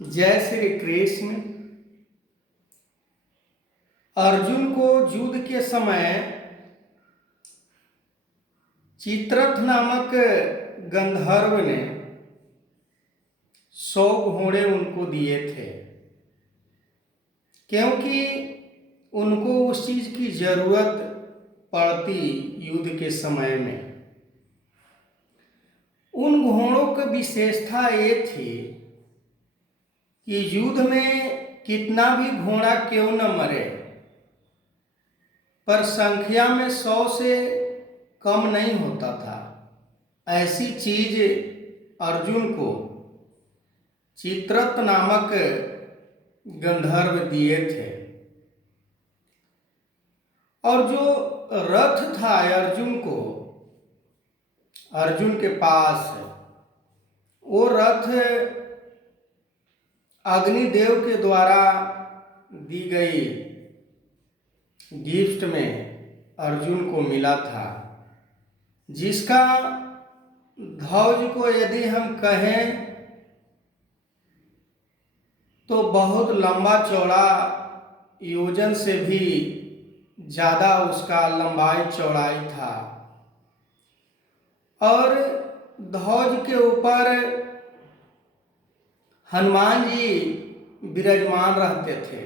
जय श्री कृष्ण। अर्जुन को युद्ध के समय चित्ररथ नामक गंधर्व ने 100 घोड़े उनको दिए थे, क्योंकि उनको उस चीज की जरूरत पड़ती युद्ध के समय में। उन घोड़ों की विशेषता ये थी कि युद्ध में कितना भी घोड़ा क्यों न मरे, पर संख्या में 100 से कम नहीं होता था। ऐसी चीज अर्जुन को चित्ररथ नामक गंधर्व दिए थे। और जो रथ था अर्जुन के पास, वो रथ अग्निदेव के द्वारा दी गई गिफ्ट में अर्जुन को मिला था, जिसका ध्वज को यदि हम कहें तो बहुत लंबा चौड़ा, योजन से भी ज़्यादा उसका लंबाई चौड़ाई था। और ध्वज के ऊपर हनुमान जी विराजमान रहते थे।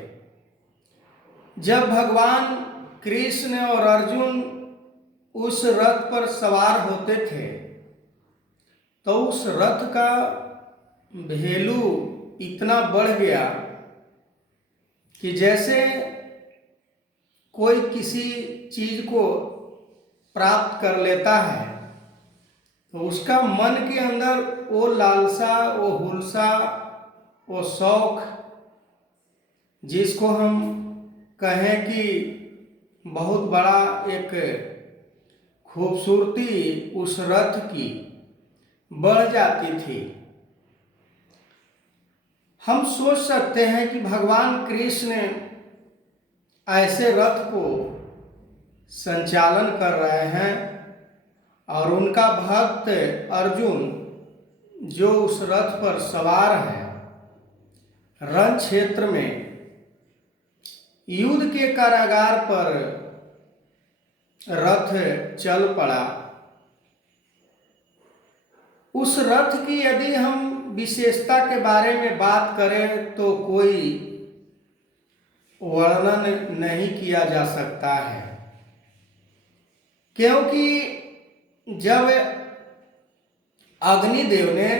जब भगवान कृष्ण और अर्जुन उस रथ पर सवार होते थे तो उस रथ का वैल्यू इतना बढ़ गया कि जैसे कोई किसी चीज को प्राप्त कर लेता है तो उसका मन के अंदर वो लालसा, वो हुलसा, वो शौक, जिसको हम कहें कि बहुत बड़ा एक खूबसूरती उस रथ की बढ़ जाती थी। हम सोच सकते हैं कि भगवान कृष्ण ऐसे रथ को संचालन कर रहे हैं और उनका भक्त अर्जुन जो उस रथ पर सवार है, रण क्षेत्र में युद्ध के कारागार पर रथ चल पड़ा। उस रथ की यदि हम विशेषता के बारे में बात करें तो कोई वर्णन नहीं किया जा सकता है, क्योंकि जब अग्निदेव ने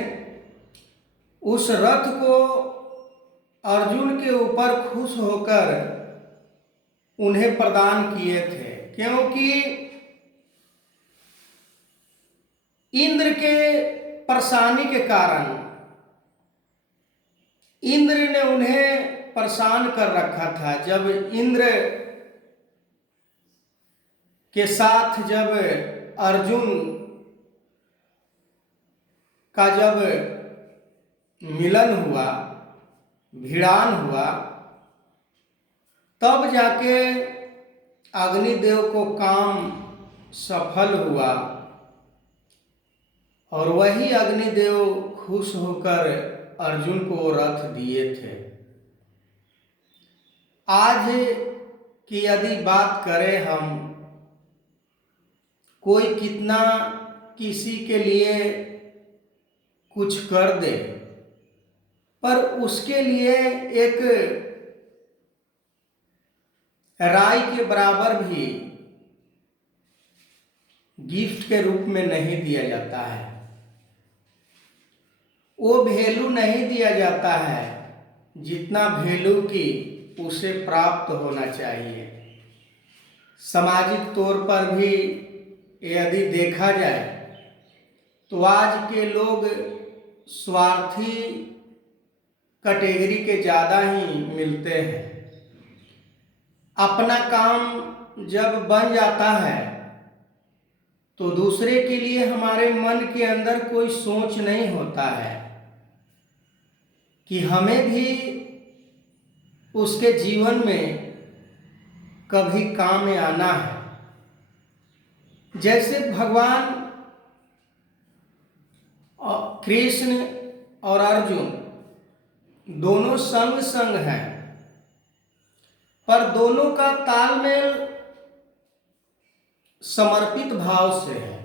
उस रथ को अर्जुन के ऊपर खुश होकर उन्हें प्रदान किए थे, क्योंकि इंद्र के परेशानी के कारण इंद्र ने उन्हें परेशान कर रखा था। जब इंद्र के साथ जब अर्जुन का जब मिलन हुआ, भिड़ान हुआ, तब जाके अग्निदेव को काम सफल हुआ और वही अग्निदेव खुश होकर अर्जुन को रथ दिए थे। आज की यदि बात करें हम, कोई कितना किसी के लिए कुछ कर दे, पर उसके लिए एक राई के बराबर भी गिफ्ट के रूप में नहीं दिया जाता है, वो वैल्यू नहीं दिया जाता है जितना वैल्यू की उसे प्राप्त होना चाहिए। सामाजिक तौर पर भी यदि देखा जाए तो आज के लोग स्वार्थी कैटेगरी के ज़्यादा ही मिलते हैं। अपना काम जब बन जाता है तो दूसरे के लिए हमारे मन के अंदर कोई सोच नहीं होता है कि हमें भी उसके जीवन में कभी काम में आना है। जैसे भगवान कृष्ण और अर्जुन दोनों संग संग हैं, पर दोनों का तालमेल समर्पित भाव से है।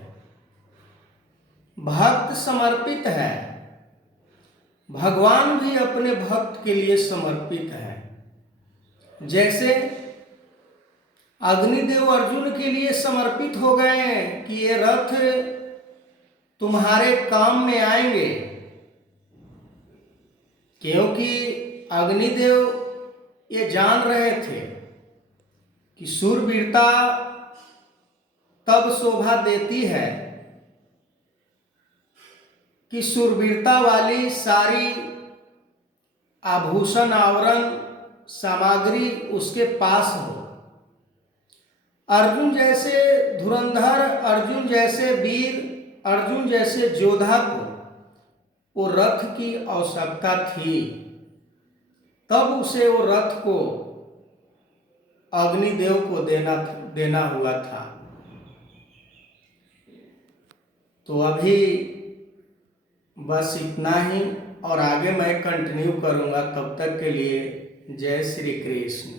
भक्त समर्पित है, भगवान भी अपने भक्त के लिए समर्पित है। जैसे अग्निदेव अर्जुन के लिए समर्पित हो गए हैं कि ये रथ तुम्हारे काम में आएंगे, क्योंकि अग्निदेव ये जान रहे थे कि शूरवीरता तब शोभा देती है कि शूरवीरता वाली सारी आभूषण आवरण सामग्री उसके पास हो। अर्जुन जैसे धुरंधर, अर्जुन जैसे वीर, अर्जुन जैसे योद्धा को वो रथ की आवश्यकता थी, तब उसे वो रथ को अग्निदेव को देना हुआ था। तो अभी बस इतना ही, और आगे मैं कंटिन्यू करूँगा। तब तक के लिए जय श्री कृष्ण।